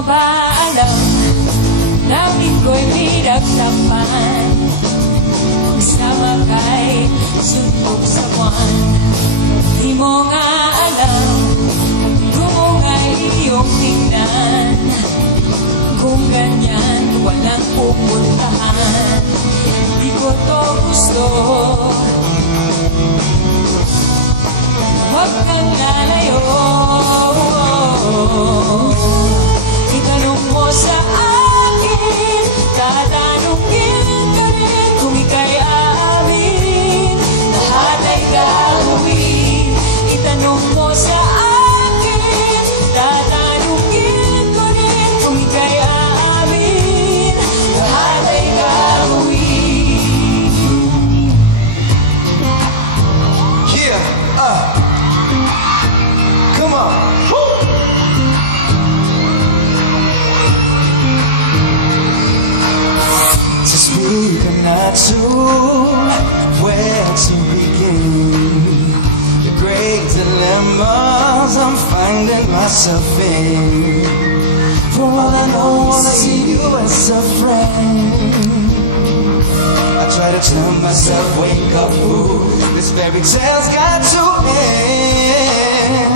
mo ba alam, langit ko'y pinagtakpan, kasama kay suntok sa buwan. Di mo nga alam, pagtiro mo nga'y iyong tingnan, kung ganyan walang pupuntahan. Di ko to gusto, huwag kang lalayo. Itanong mo sa akin, tatanungin ka rin kung ika'y aamin. Lahat ay gagawin. Itanong mo sa akin, tatanungin ko rin kung ika'y aamin. Lahat ay gagawin. Yeah, come on. Woo! Just speak, I'm not sure where to begin. The great dilemmas I'm finding myself in. For all I know, I wanna see you as a friend. I try to tell myself, wake up, ooh, this fairy tale's got to end.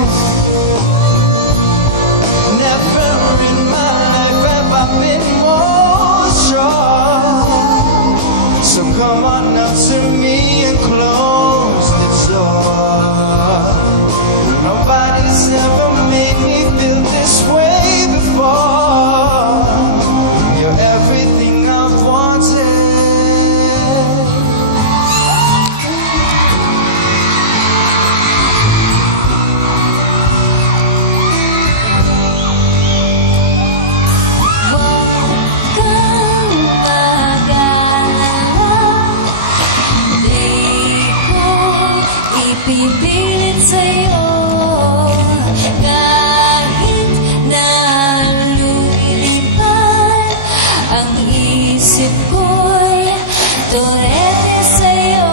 Never in my life have I been more strong. So come on up to me and close the door. Nobody's ever made me feel this way before. You're everything I've wanted. Pipilit sa'yo kahit na lumilipad ang isip ko'y turete sa'yo.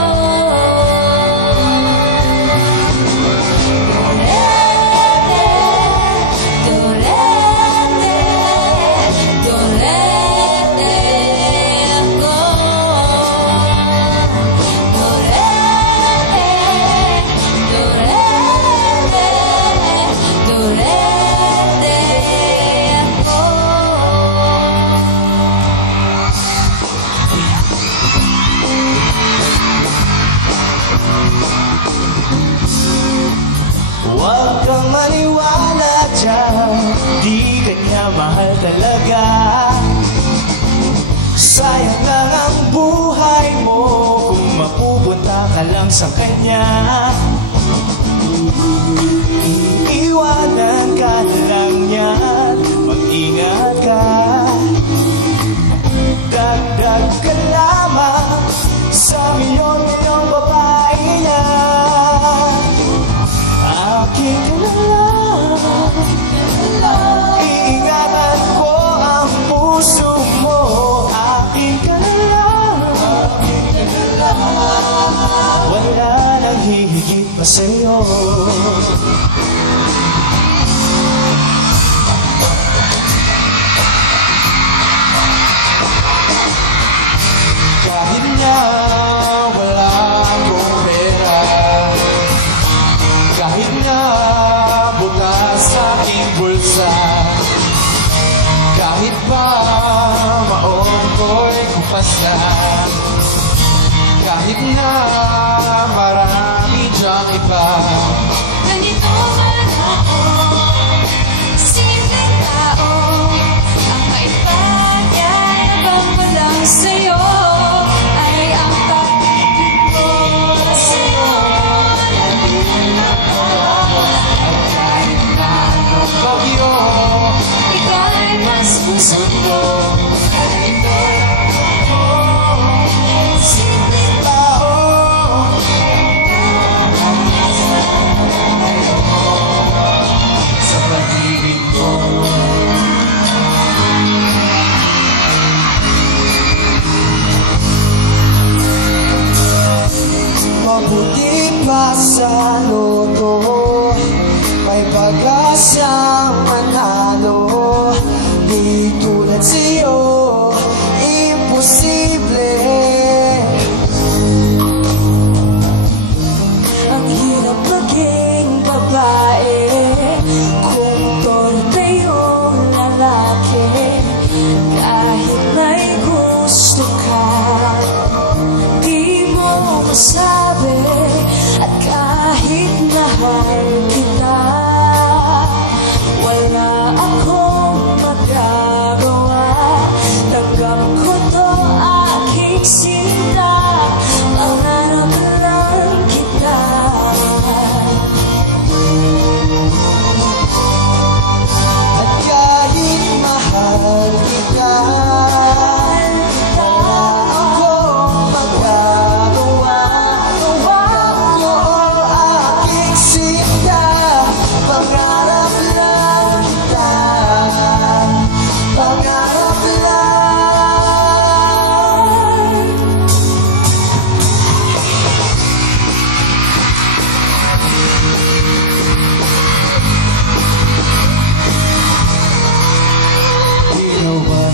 Turete, turete, turete ako. Huwag kang maniwala dyan, di kanya mahal talaga. Sayang lang ang buhay mo kung mapupunta ka lang sa kanya. Iiwanan ka lang niya, mag-ingat ka. Dagdag ka lamang sa milyon-milyong babae niya. Akin ka na lang, iingatan ko ang puso mo. Akin ka na lang, wala nang hihigit pa sa'yo. Kahit na wala akong pera, kahit na butas sa aking bulsa, kahit pa maong ko'y kupas na, kahit na marami dyang iba. Ganito man ako, simpleng tao, ang maipagyayaban ko lang sa'yo ay ang pag-ibig ko sa'yo. Nandun ako, at kahit na anong bagyo, ikaw ay mas puso ko. Ganito ako, simpleng tao, sa pag-ibig ko. Mabuti pa sa loto, may pag-asang manalo.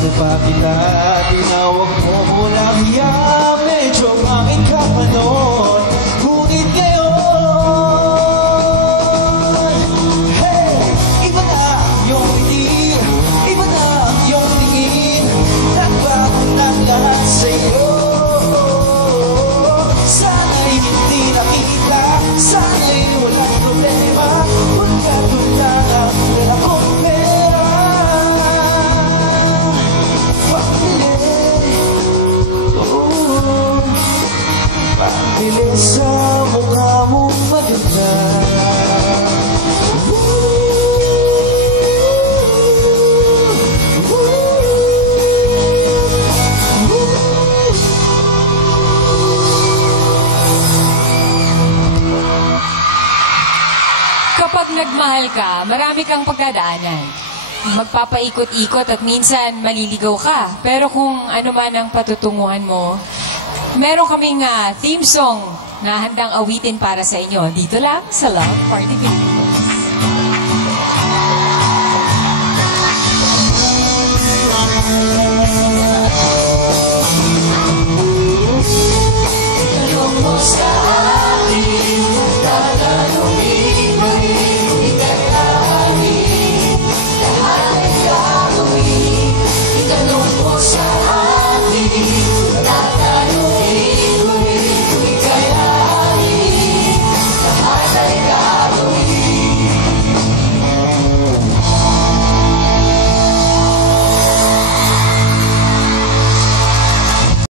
Bago pa kita tinawag mo muna hiya, medyo pangit ka pa noon. Ngunit ngayon, hey, iba na yung ngiti, iba na yung tingin, nagbago na lahat sa'yo. Sana'y hindi nakita, sana'y walang problema, pagkat wala ang wala kong pera. Pambili sa mukha mong maganda. Kapag nagmahal ka, marami kang pagdadaanan. Magpapaikot-ikot at minsan maliligaw ka. Pero kung ano man ang patutunguhan mo, meron kaming theme song na handang awitin para sa inyo. Dito lang sa Love Party Pilipinas.